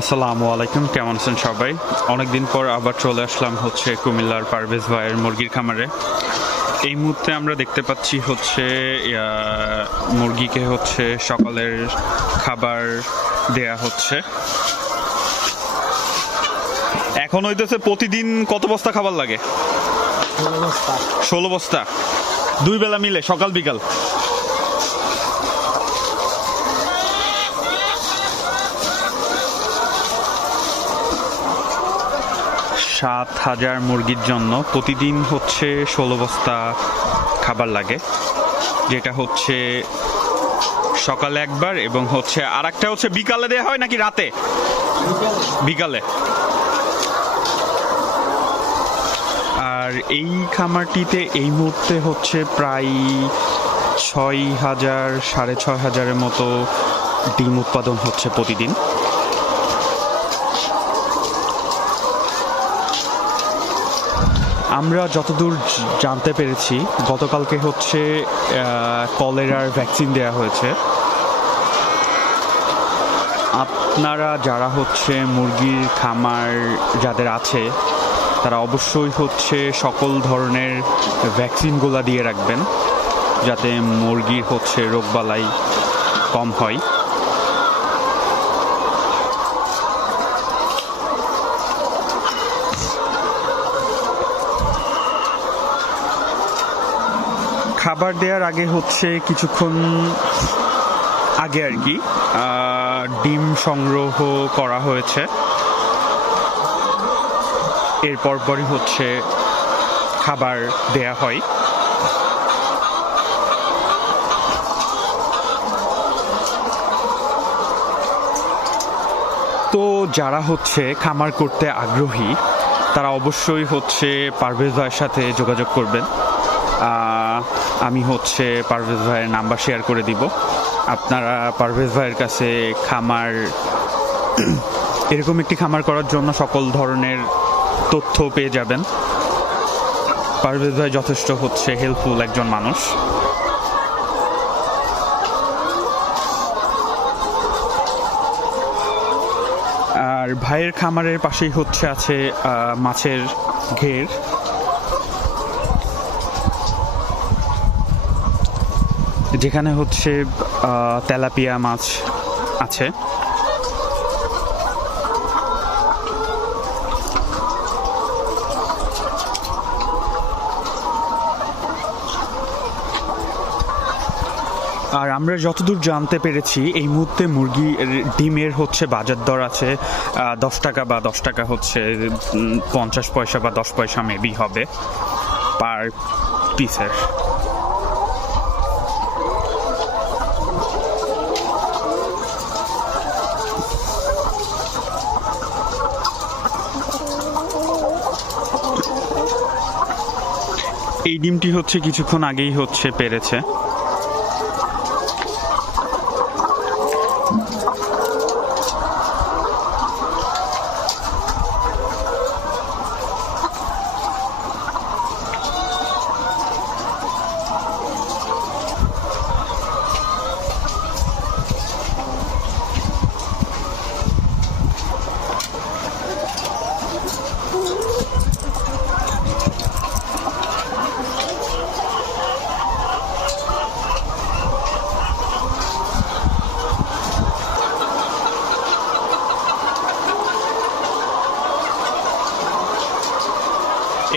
আসসালামু আলাইকুম, কেমন আছেন সবাই? অনেকদিন পর আবার চলে আসলাম কুমিল্লার পারভেজ ভাইয়ের মুরগির খামারে। এই মুহূর্তে আমরা দেখতে পাচ্ছি মুরগিকে সকালের খাবার দেয়া হচ্ছে। এখন হইতেছে প্রতিদিন কত বস্তা খাবার লাগে? 16 বস্তা, 2 বেলা মিলে, সকাল বিকাল। সাত হাজার মুরগির জন্য প্রতিদিন 16 বস্তা খাবার লাগে, যেটা সকালে একবার এবং আর একটা বিকালে দেওয়া হয় নাকি রাতে? বিকালে। আর এই খামারটিতে এই মুহূর্তে প্রায় 6,000 6,500-এর মতো ডিম উৎপাদন হচ্ছে প্রতিদিন। আমরা যতদূর জানতে পেরেছি, গতকালকে কলেরার ভ্যাকসিন দেওয়া হয়েছে। আপনারা যারা মুরগির খামার যাদের আছে, তারা অবশ্যই সকল ধরনের ভ্যাকসিনগুলো দিয়ে রাখবেন, যাতে মুরগির রোগবালাই কম হয়। খাবার দেওয়ার আগে কিছুক্ষণ আগে ডিম সংগ্রহ করা হয়েছে। এরপর পরই খাবার দেয়া হয়। তো যারা খামার করতে আগ্রহী, তারা অবশ্যই পারভেজ ভাইয়ের সাথে যোগাযোগ করবেন। আমি পারভেজ ভাইয়ের নাম্বার শেয়ার করে দিব। আপনারা পারভেজ ভাইয়ের কাছে এরকম একটি খামার করার জন্য সকল ধরনের তথ্য পেয়ে যাবেন। পারভেজ ভাই যথেষ্ট হেল্পফুল একজন মানুষ। আর ভাইয়ের খামারের পাশেই আছে মাছের ঘের, যেখানে তেলাপিয়া মাছ আছে। আর আমরা যতদূর জানতে পেরেছি, এই মুহূর্তে ডিমের বাজার দর আছে 10 টাকা বা 10 টাকা 50 পয়সা বা 10 পয়সা মেবি হবে পার পিসের। এই ডিমটি কিছুক্ষণ আগেই পেরেছে।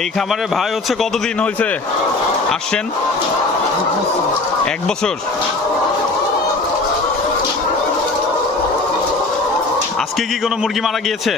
এই খামারে ভাই কতদিন হয়েছে আসছেন? 1 বছর। আজকে কি কোনো মুরগি মারা গিয়েছে?